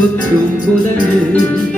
고통보다는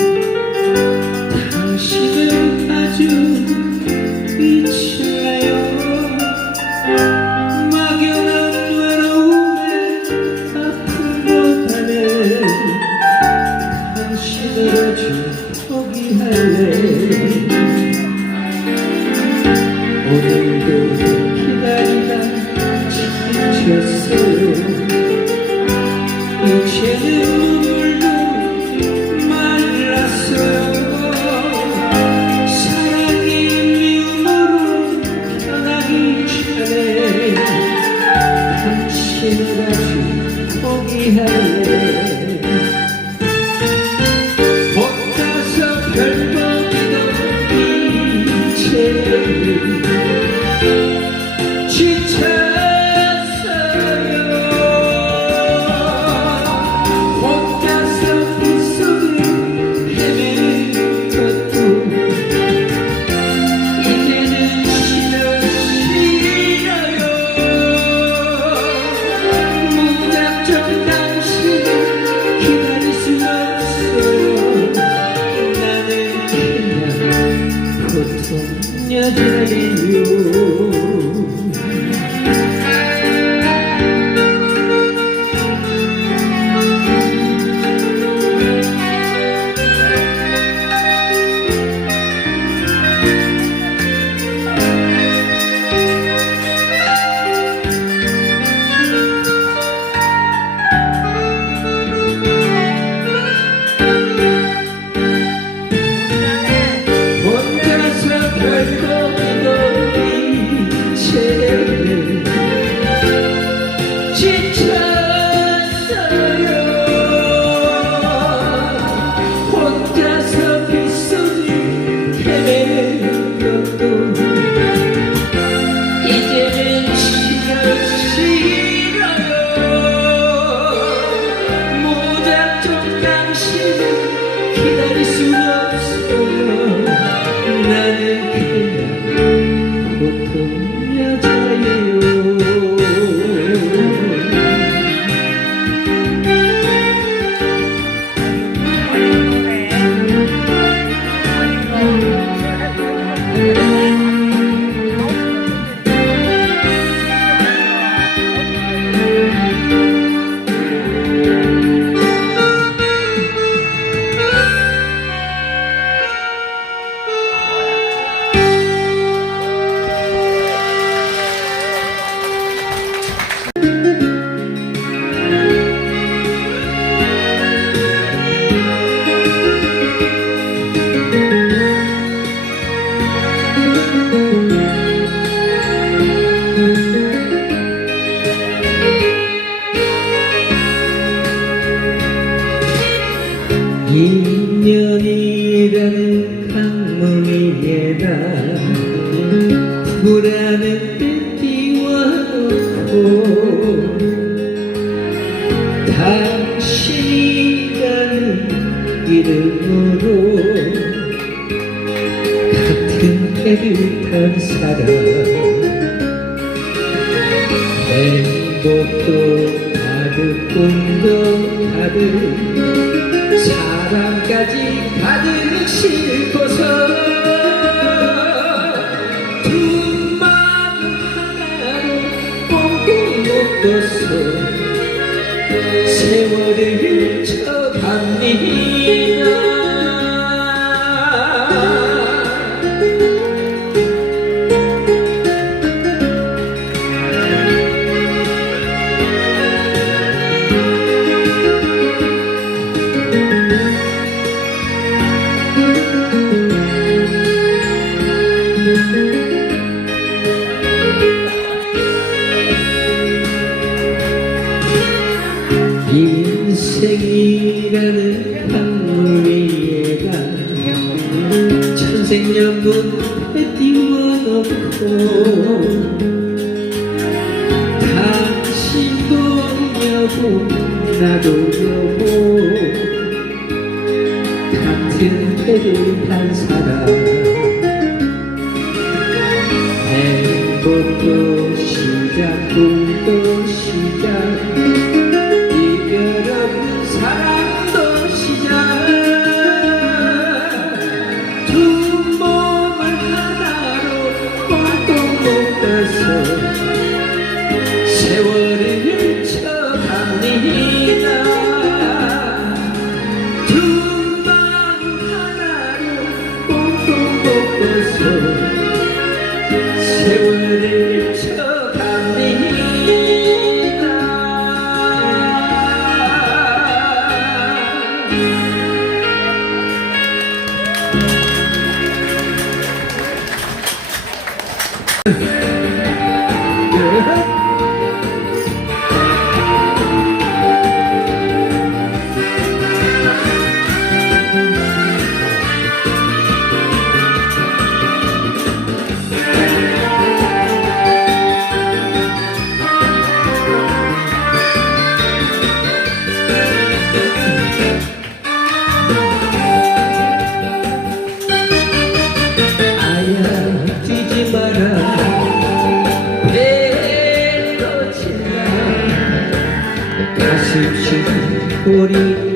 인연이라는 강물이에다. 물하는 빛 띄워놓고 당신이라는 이름으로 같은 배를 탄 사람 행복도 받을 꿈도 받을 어떠서 세월을 훔쳐갑니다. 이유는 없고 당신도 여보 나도 여보 같은 해를 한 사람 행복도 You.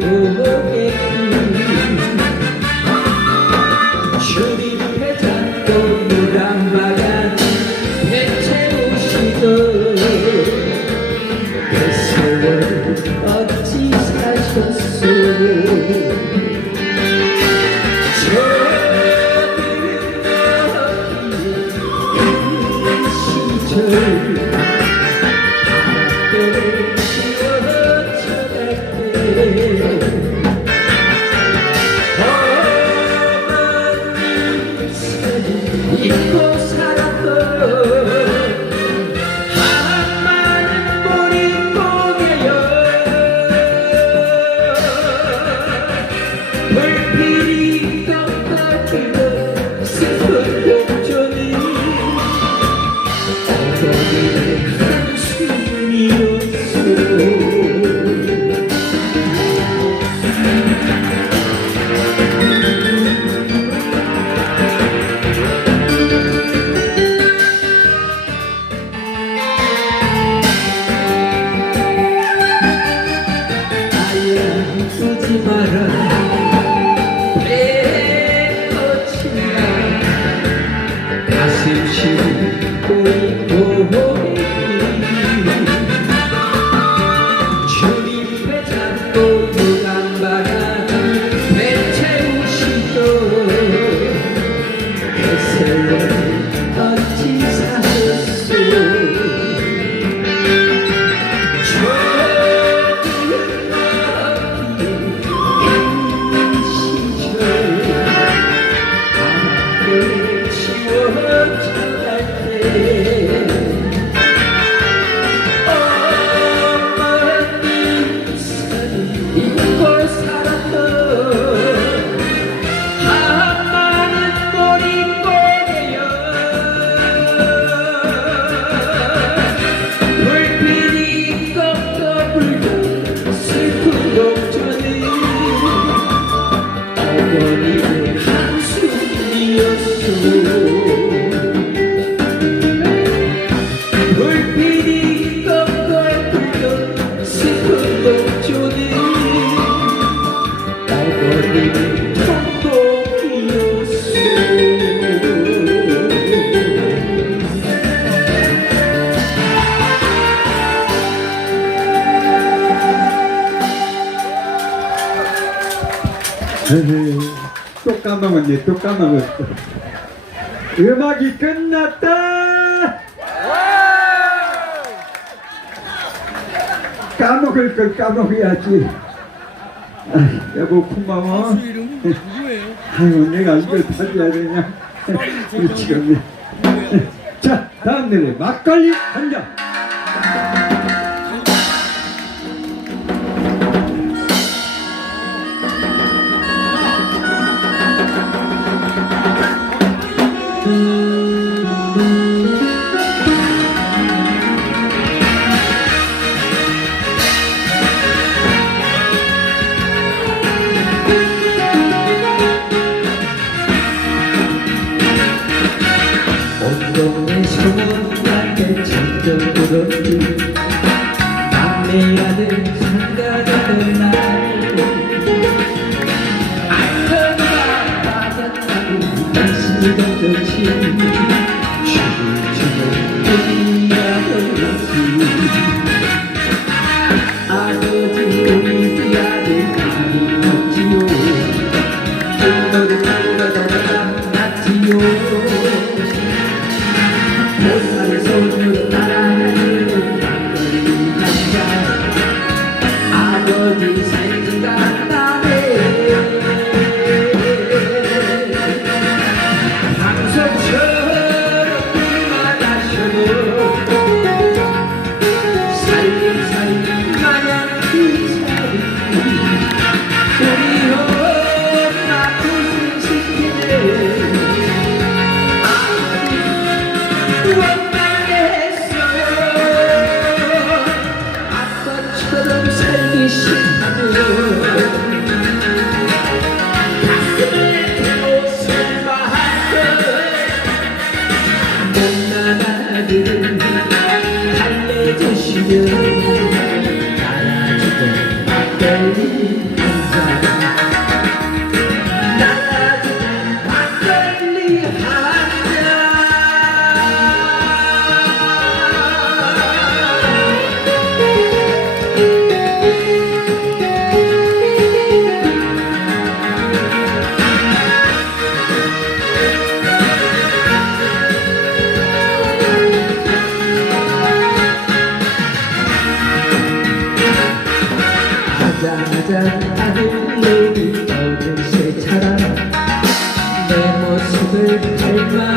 네, 네. 또 까먹었네, 또 까먹었어. 음악이 끝났다! 까먹을 걸 까먹어야지. 아, 여보, 고마워. 아유, 내가 이걸 찾아야 되냐. 미치겠네. 자, 다음 노래, 막걸리 한 잔. 자자하는 내 얼굴 새처럼 내 모습을 닮아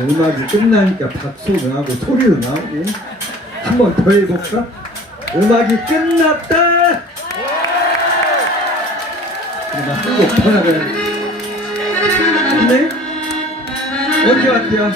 음악이 끝나니까 박수를 하고 소리도 나고 한 번 더 해볼까? 음악이 끝났다! 나 한국 전화 그래. 네? 언제 왔대요?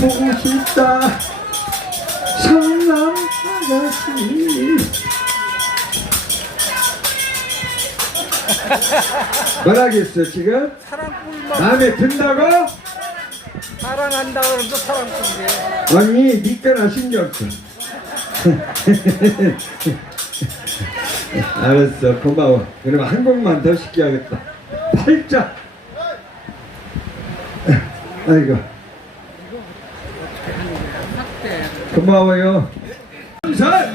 보고 싶다. 성남 아가씨 뭐라겠어 지금? 마음에 든다고? 사랑한다 그러면서 사랑꾼이에요. 언니 니꺼나 신경 써. 알았어 고마워. 그럼 한 곡만 더 시켜야겠다. 팔자 아이고. 고마워요. 감사.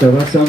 小到三个